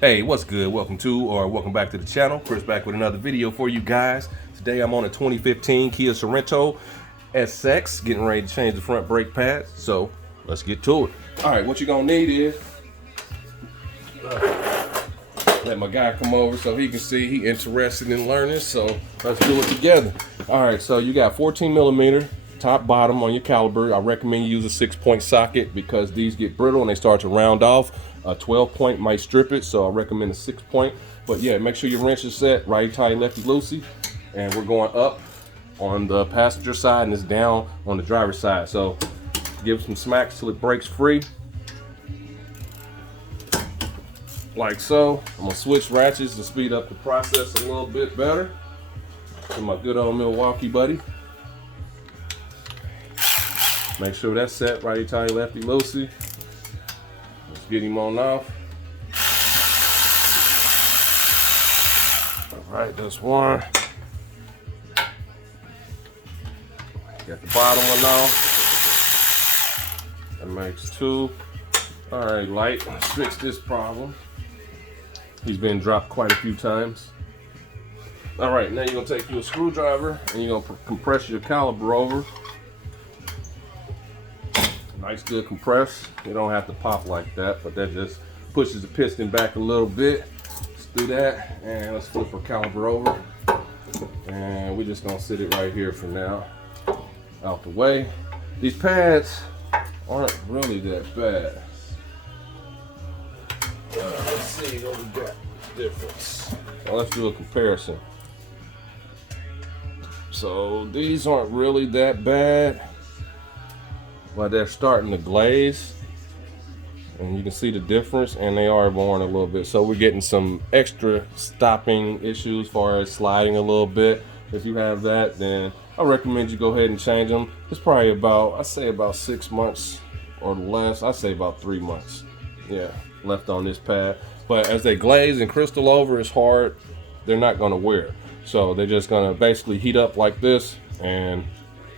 Hey, what's good? Welcome back to the channel. Chris back with another video for you guys. Today I'm on a 2015 Kia Sorento SX, getting ready to change the front brake pads. So let's get to it. All right, what you're gonna need is let my guy come over so he can see he interested in learning. So let's do it together. All right, so you got 14 millimeter top bottom on your caliper. I recommend you use a 6-point socket because these get brittle and they start to round off. A 12-point might strip it, so I recommend a 6-point. But yeah, make sure your wrench is set righty tighty, lefty loosey, and we're going up on the passenger side and it's down on the driver's side. So give it some smacks till it breaks free, like so. I'm gonna switch ratchets to speed up the process a little bit better to my good old Milwaukee buddy. Make sure that's set righty tighty, lefty loosey. Let's get him on off. All right, that's one. Got the bottom one off. That makes two. All right, light, let's fix this problem. He's been dropped quite a few times. All right, now you're gonna take you a screwdriver and you're gonna compress your caliper over. Nice, good compress. You don't have to pop like that, but that just pushes the piston back a little bit. Let's do that, and let's flip our caliper over. And we're just gonna sit it right here for now, out the way. These pads aren't really that bad. Let's see what we got difference. Now let's do a comparison. So these aren't really that bad, but they're starting to glaze, and you can see the difference, and they are worn a little bit. So we're getting some extra stopping issues as far as sliding a little bit. If you have that, then I recommend you go ahead and change them. It's probably about, I say about 6 months or less. I say about 3 months, yeah, left on this pad. But as they glaze and crystal over, it's hard. They're not gonna wear. So they're just gonna basically heat up like this and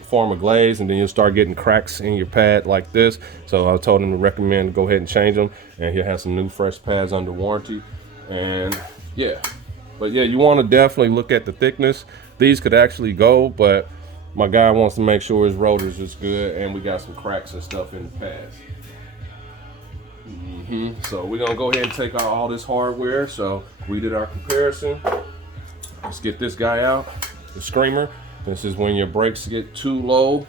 form a glaze, and then you'll start getting cracks in your pad like this. So I told him to recommend to go ahead and change them, and he'll have some new fresh pads under warranty. And yeah, but yeah, you want to definitely look at the thickness. These could actually go, but my guy wants to make sure his rotors is good, and we got some cracks and stuff in the pads. So we're gonna go ahead and take out all this hardware. So we did our comparison. Let's get this guy out, the screamer. This is when your brakes get too low,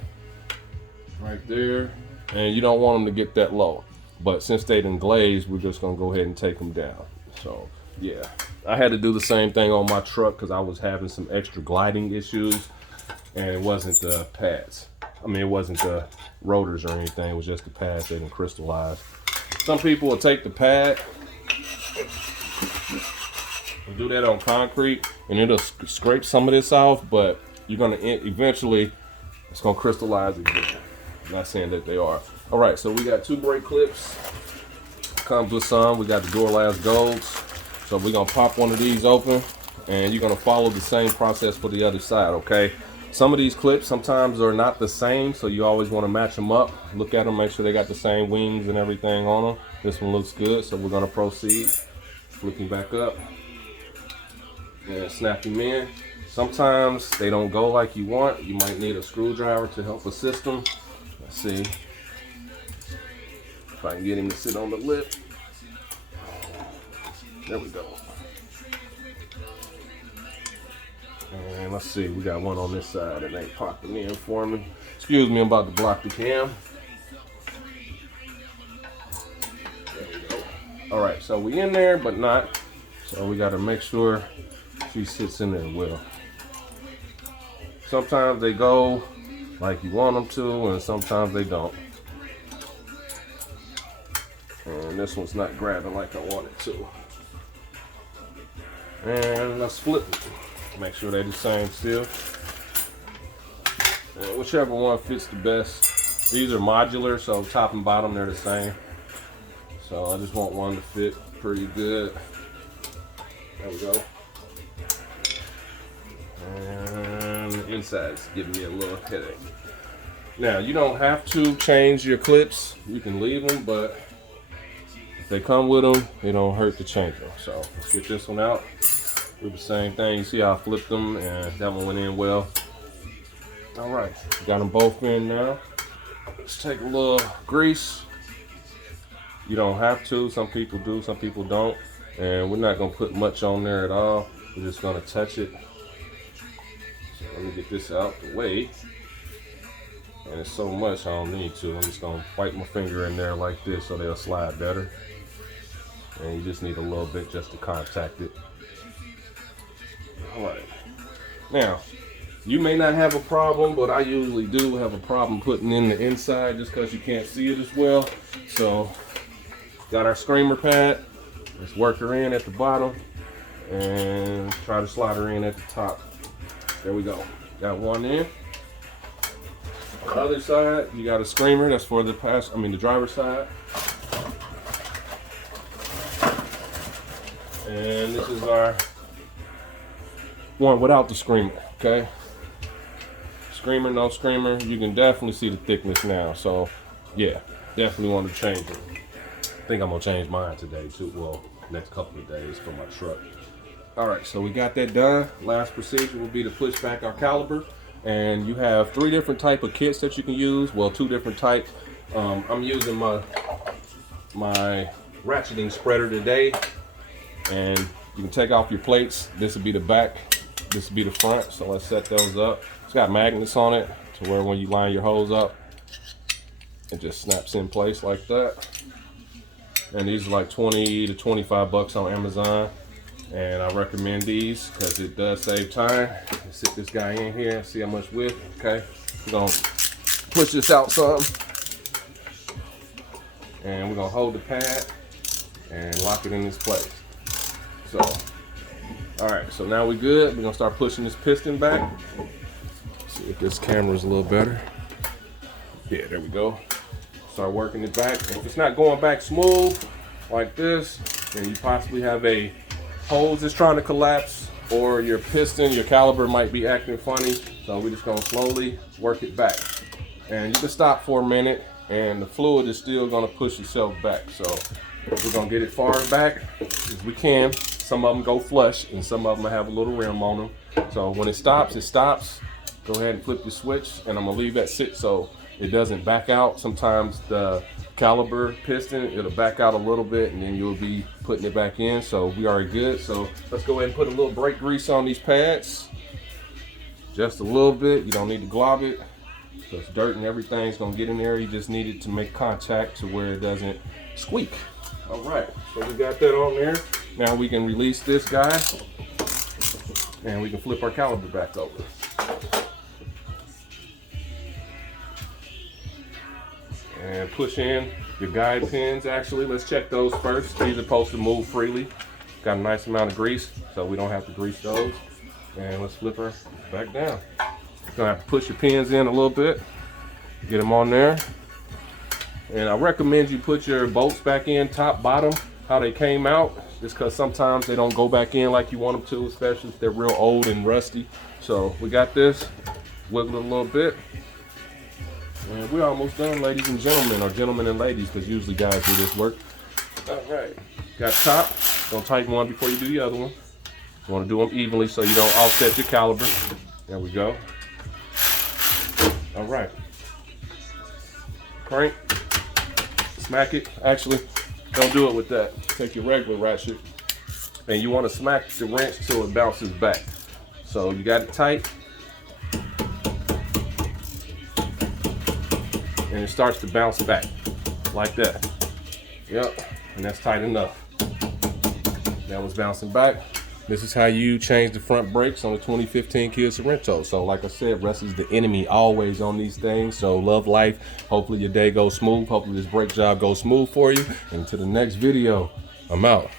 right there, and you don't want them to get that low. But since they done glazed, we're just gonna go ahead and take them down. So yeah, I had to do the same thing on my truck because I was having some extra gliding issues, and it wasn't the pads. I mean, it wasn't the rotors or anything. It was just the pads. They didn't crystallize. Some people will take the pad and do that on concrete, and it'll scrape some of this off, but you're gonna eventually, it's gonna crystallize again. I'm not saying that they are. All right, so we got 2 brake clips. Comes with some. We got the Duralast Golds. So we're gonna pop one of these open, and you're gonna follow the same process for the other side, okay? Some of these clips sometimes are not the same, so you always wanna match them up. Look at them, make sure they got the same wings and everything on them. This one looks good, so we're gonna proceed. Flipping back up and snap them in. Sometimes they don't go like you want. You might need a screwdriver to help assist them. Let's see if I can get him to sit on the lip. There we go. And let's see, we got one on this side and they popping in for me. Excuse me, I'm about to block the cam. There we go. All right, so we in there, but not. So we gotta make sure she sits in there well. Sometimes they go like you want them to, and sometimes they don't. And this one's not grabbing like I want it to. And let's flip it. Make sure they're the same still. And whichever one fits the best. These are modular, so top and bottom they're the same. So I just want one to fit pretty good. There we go. And the inside's giving me a little headache. Now, you don't have to change your clips. You can leave them, but if they come with them, it don't hurt to change them. So let's get this one out. Do the same thing. You see how I flipped them, and that one went in well. All right, got them both in now. Let's take a little grease. You don't have to. Some people do, some people don't. And we're not gonna put much on there at all. We're just gonna touch it. So let me get this out the way. And it's so much I don't need to. I'm just gonna wipe my finger in there like this so they'll slide better. And you just need a little bit just to contact it. All right. Now, you may not have a problem, but I usually do have a problem putting in the inside just because you can't see it as well. So, got our screamer pad. Let's work her in at the bottom and try to slide her in at the top. There we go. Got one in. On the other side, you got a screamer. That's for the the driver's side. And this is our one without the screamer. Okay. Screamer, no screamer. You can definitely see the thickness now. So, yeah, definitely want to change it. I think I'm gonna change mine today too. Well, next couple of days for my truck. All right, so we got that done. Last procedure will be to push back our caliper. And you have 3 different type of kits that you can use. Well, 2 different types. I'm using my ratcheting spreader today. And you can take off your plates. This would be the back. This would be the front. So let's set those up. It's got magnets on it to where when you line your hose up, it just snaps in place like that. And these are like 20 to 25 bucks on Amazon. And I recommend these because it does save time. Let's sit this guy in here and see how much width. Okay, we're gonna push this out some. And we're gonna hold the pad and lock it in this place. So, all right, so now we're good. We're gonna start pushing this piston back. See if this camera's a little better. Yeah, there we go. Start working it back. If it's not going back smooth like this, then you possibly have a hose that's trying to collapse, or your piston, your caliper might be acting funny. So we're just gonna slowly work it back. And you can stop for a minute and the fluid is still gonna push itself back. So we're gonna get it far back as we can. Some of them go flush and some of them have a little rim on them. So when it stops, it stops. Go ahead and flip your switch, and I'm gonna leave that sit so it doesn't back out. Sometimes the caliper piston, it'll back out a little bit and then you'll be putting it back in. So we are good. So let's go ahead and put a little brake grease on these pads. Just a little bit. You don't need to glob it. So it's dirt and everything's gonna get in there. You just need it to make contact to where it doesn't squeak. All right, so we got that on there. Now we can release this guy and we can flip our caliper back over. And push in your guide pins. Actually, let's check those first. These are supposed to move freely. Got a nice amount of grease, so we don't have to grease those. And let's flip her back down. You're gonna have to push your pins in a little bit, get them on there. And I recommend you put your bolts back in top, bottom, how they came out, just because sometimes they don't go back in like you want them to, especially if they're real old and rusty. So we got this, wiggle it a little bit. And we're almost done, ladies and gentlemen, or gentlemen and ladies, because usually guys do this work. All right, got top. Don't tighten one before you do the other one. You want to do them evenly so you don't offset your caliber. There we go. All right. Crank. Smack it. Actually, don't do it with that. Take your regular ratchet, and you want to smack the wrench till it bounces back. So you got it tight. And it starts to bounce back like that. Yep, and that's tight enough. That was bouncing back. This is how you change the front brakes on the 2015 Kia Sorento. So like I said, rust is the enemy always on these things. So love life. Hopefully your day goes smooth. Hopefully this brake job goes smooth for you. And to the next video, I'm out.